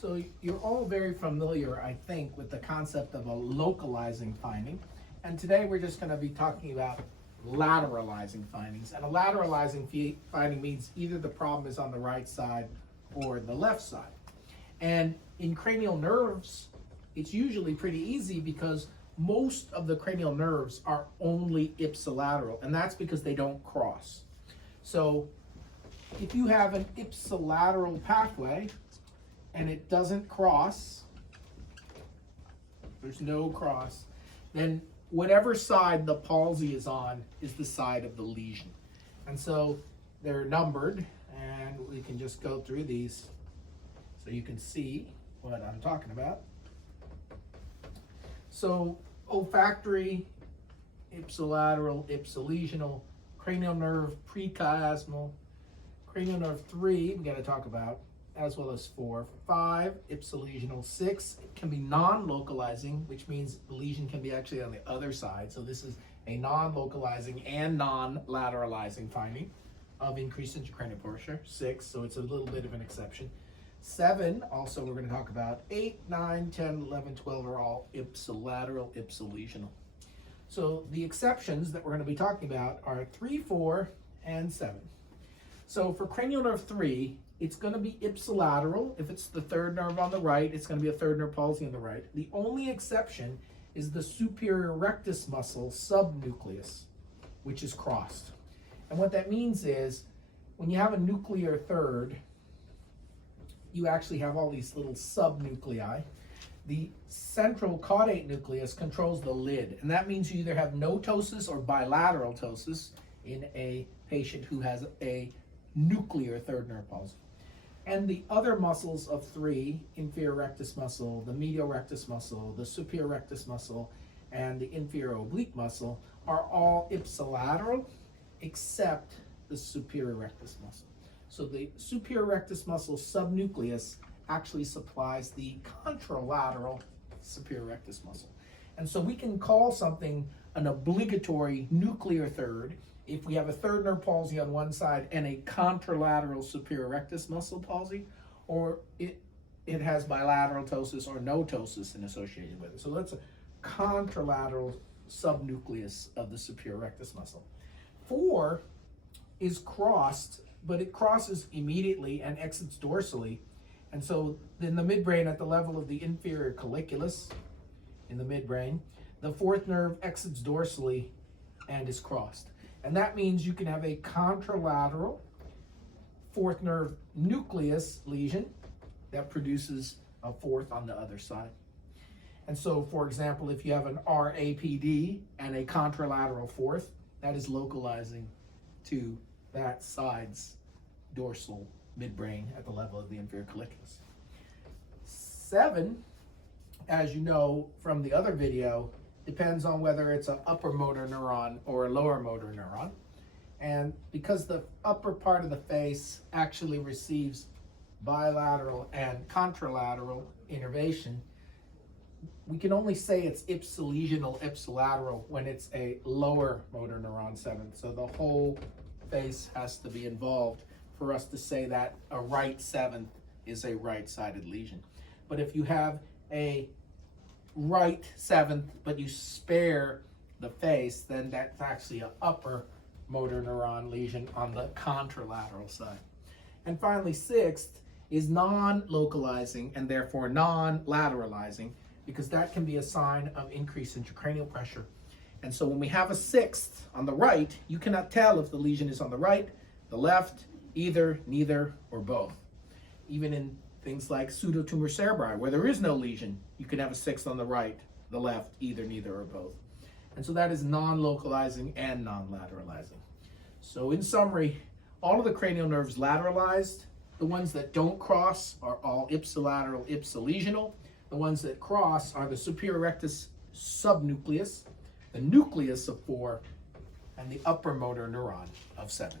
So you're all very familiar, I think, with the concept of a localizing finding. And today we're just going to be talking about lateralizing findings. And a lateralizing finding means either the problem is on the right side or the left side. And in cranial nerves, it's usually pretty easy because most of the cranial nerves are only ipsilateral, and that's because they don't cross. So if you have an ipsilateral pathway and it doesn't cross, there's no cross, then whatever side the palsy is on is the side of the lesion. And so they're numbered, and we can just go through these so you can see what I'm talking about. So olfactory, ipsilateral, ipsilesional, cranial nerve prechiasmal, cranial nerve 3, we got to talk about, as well as 4. 5, ipsilesional. 6, it can be non-localizing, which means the lesion can be actually on the other side. So this is a non-localizing and non-lateralizing finding of increased intracranial pressure. 6, so it's a little bit of an exception. 7, also we're going to talk about. 8, 9, 10, 11, 12 are all ipsilateral, ipsilesional. So the exceptions that we're going to be talking about are 3, 4, and 7. So for cranial nerve 3, it's going to be ipsilateral. If it's the third nerve on the right, it's going to be a third nerve palsy on the right. The only exception is the superior rectus muscle subnucleus, which is crossed. And what that means is when you have a nuclear third, you actually have all these little subnuclei. The central caudate nucleus controls the lid, and that means you either have no ptosis or bilateral ptosis in a patient who has a nuclear third nerve palsy. And the other muscles of 3, inferior rectus muscle, the medial rectus muscle, the superior rectus muscle, and the inferior oblique muscle are all ipsilateral except the superior rectus muscle. So the superior rectus muscle subnucleus actually supplies the contralateral superior rectus muscle. And so we can call something an obligatory nuclear third if we have a third nerve palsy on one side and a contralateral superior rectus muscle palsy, or it has bilateral ptosis or no ptosis associated with it. So that's a contralateral subnucleus of the superior rectus muscle. 4 is crossed, but it crosses immediately and exits dorsally. And so in the midbrain at the level of the inferior colliculus, in the midbrain, the 4th nerve exits dorsally and is crossed. And that means you can have a contralateral 4th nerve nucleus lesion that produces a 4th on the other side. And so, for example, if you have an RAPD and a contralateral 4th, that is localizing to that side's dorsal midbrain at the level of the inferior colliculus. 7, as you know from the other video, depends on whether it's an upper motor neuron or a lower motor neuron. And because the upper part of the face actually receives bilateral and contralateral innervation, we can only say it's ipsilesional, ipsilateral when it's a lower motor neuron 7. So the whole face has to be involved for us to say that a right 7th is a right-sided lesion. But if you have a right 7th, but you spare the face, then that's actually an upper motor neuron lesion on the contralateral side. And finally, 6th is non-localizing and therefore non-lateralizing, because that can be a sign of increased intracranial pressure. And so when we have a 6th on the right, you cannot tell if the lesion is on the right, the left, either, neither, or both. Even in things like pseudotumor cerebri, where there is no lesion, you can have a 6th on the right, the left, either, neither, or both. And so that is non-localizing and non-lateralizing. So in summary, all of the cranial nerves lateralized. The ones that don't cross are all ipsilateral, ipsilesional. The ones that cross are the superior rectus subnucleus, the nucleus of 4, and the upper motor neuron of 7.